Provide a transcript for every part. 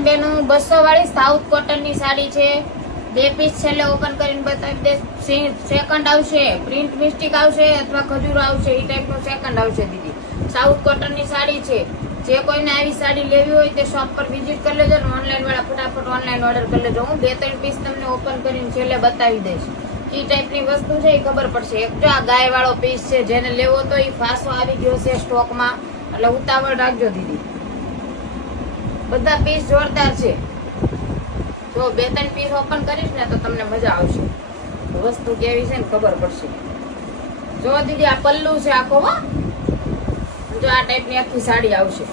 કિશન બેનું 200 વાળી south cotton ની સાડી છે. 2 પીસ છેલ્લે ઓપન કરીને બતાવી દે. સેકન્ડ આવશે, પ્રિન્ટ મિસ્ટેક આવશે અથવા ખજૂર આવશે, એ ટાઈપ નું સેકન્ડ આવશે દીદી. સાઉથ કોટન ની સાડી છે. જે કોઈને આવી સાડી લેવી હોય તે શોપ પર વિઝિટ કરી લેજો ને ઓનલાઈન વાળા ફટાફટ ઓનલાઈન ઓર્ડર કરી લેજો. હું 2-3 પીસ તમને ઓપન કરીને છેલ્લે બતાવી દઈશ. ઈ ટાઈપની વસ્તુ છે એ ખબર પડશે. એક જો આ ગાય વાળો પીસ છે, જેને લેવો તો એ ફાસો આવી ગયો છે સ્ટોકમાં, એટલે ઉતાવળ રાખજો દીદી. બધા પીસ જોરદાર છે. જો 2-3 પીસ ઓપન કરીશ ને તો તમને મજા આવશે. વસ્તુ કેવી છે ને ખબર પડશે. જો દીદી આ પલ્લુ છે આખો, હો જો આ ટાઈપની આખી સાડી આવશે.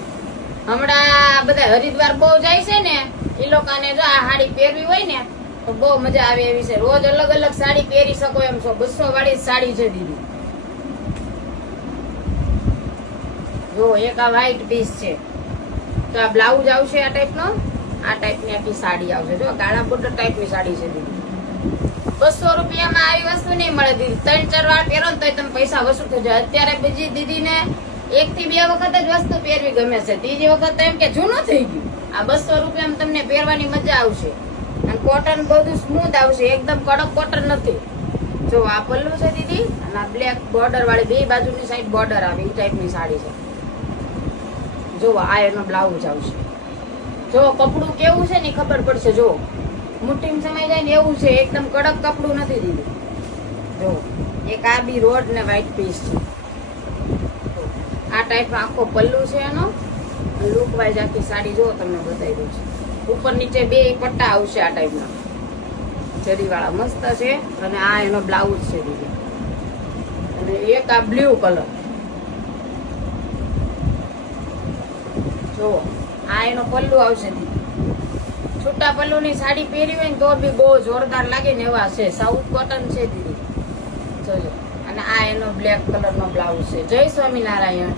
હમણાં બધા હરિદ્વાર બહુ જાય છે ને, એ લોકોને જો આ સાડી પહેરવી હોય ને તો બહુ મજા આવે એવી છે. રોજ અલગ અલગ સાડી પહેરી શકો એમ છો. 200 વાળી સાડી છે દીદી. જો એક આ વ્હાઈટ પીસ છે, તો આ બ્લાઉઝ આવશે આ ટાઈપનો. આ ટાઈપની આખી સાડી આવશે. જો ગાળા બોર્ડર ટાઈપની સાડી છે દીદી. 200 રૂપિયામાં આવી વસ્તુ નહીં મળે દીદી. 3-4 વાર પહેરો ને તો તમે પૈસા વસૂલ થઈ જાય. અત્યારે બીજી દીદીને 1 થી 2 વખત જ વસ્તુ પહેરવી ગમે છે. ત્રીજી વખત એમ કે જૂનું થઈ ગયું. આ 200 રૂપિયામાં તમને પહેરવાની મજા આવશે. અને કોટન બધું સ્મૂથ આવશે, એકદમ કડક કોટન નથી. જો આ પલ્લુ છે દીદી, અને આ બ્લેક બોર્ડર વાળી 2 બાજુની સાઈડ બોર્ડર આવે એ ટાઈપની સાડી છે. જો આ એનો બ્લાઉઝ આવશે. જો કપડું કેવું છે ને ખબર પડશે. જો મુઠ્ઠીમાં સમાઈ જાય ને એવું છે, એકદમ કડક કપડું નથી દીદી. જો એક આ બી રોડ ને વ્હાઈટ પીસ છે. આ ટાઈપ આખો પલ્લુ છે એનો. લુક વાઇઝ આખી સાડી જો તમને બતાવી દઉં છું. ઉપર નીચે 2 પટ્ટા આવશે આ ટાઈપના જરી વાળા, મસ્ત છે. અને આ એનો બ્લાઉઝ છે દીદી. અને એક આ બ્લુ કલર. જો આ એનો પલ્લુ આવશે દીદી. છૂટા પલ્લુની સાડી પહેરી હોય ને તો બી બહુ જોરદાર લાગે ને એવા છે. સાઉથ કોટન છે દીદી. જોજો. અને આ એનો બ્લેક કલરનો બ્લાઉઝ છે. જય સ્વામિનારાયણ.